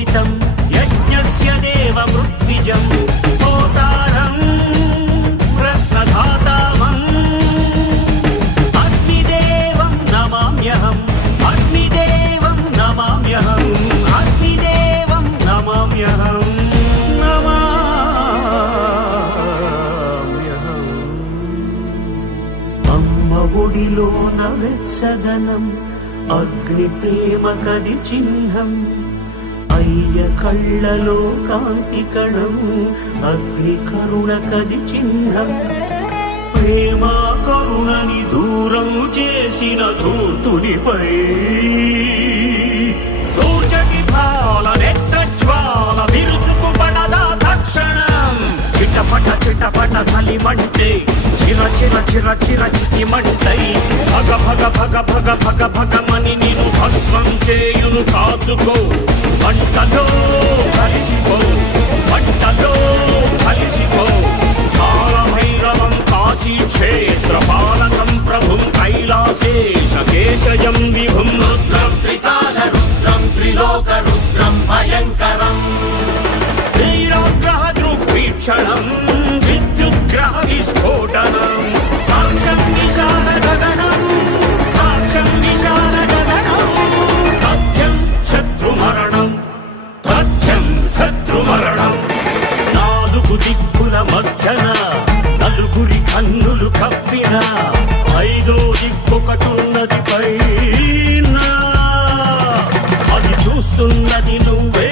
పూజితం యజ్ఞస్య దేవమృత్విజం హోతారం రత్నధాతామం అగ్నిదేవం నమామ్యహం అగ్నిదేవం నమామ్యహం అగ్నిదేవం నమామ్యహం నమామ్యహం. అమ్మ ఒడిలోన వెచ్చదనం అగ్ని ప్రేమ కది చిహ్నం అయ్య కళ్ళలో కాంతి కణం అగ్ని కరుణ కది చిహ్నం ప్రేమ కరుణని దూరం చేసిన ధూర్తునిపై దూర్జటి భాల నేత్రజ్వాల విరుచుకుపడదా తక్షణం చిటపట చిటపట చలిమంటే చిర చిర చిర చిర చిటిమంటై భగ భగ భగ భగ భగ భగమని నిన్ను భస్మం చేయును కాచుకో మంటలో కలిసిపో మంటలో కలిసిపో కాలభైరవం కాశీ క్షేత్ర పాలకం ప్రభుం కైలాసేశ కేశయం విభుం రుద్రం త్రికాల రుద్రం త్రిలోక రుద్రం భయంకరం వీరాగ్రహ దృగ్వీక్షణం విద్యుద్గ్రహ విస్ఫోటనం సాక్ష్యం విశాల గగనం సాక్ష్యం విశాల గగనం తథ్యం శత్రుమరణం తథ్యం శత్రుమరణం నాలుగు దిక్కుల మధ్యన నలుగురి కన్నులు కప్పిన ఐదో దిక్కొకటున్నది పైన అది చూస్తున్నది నువ్వే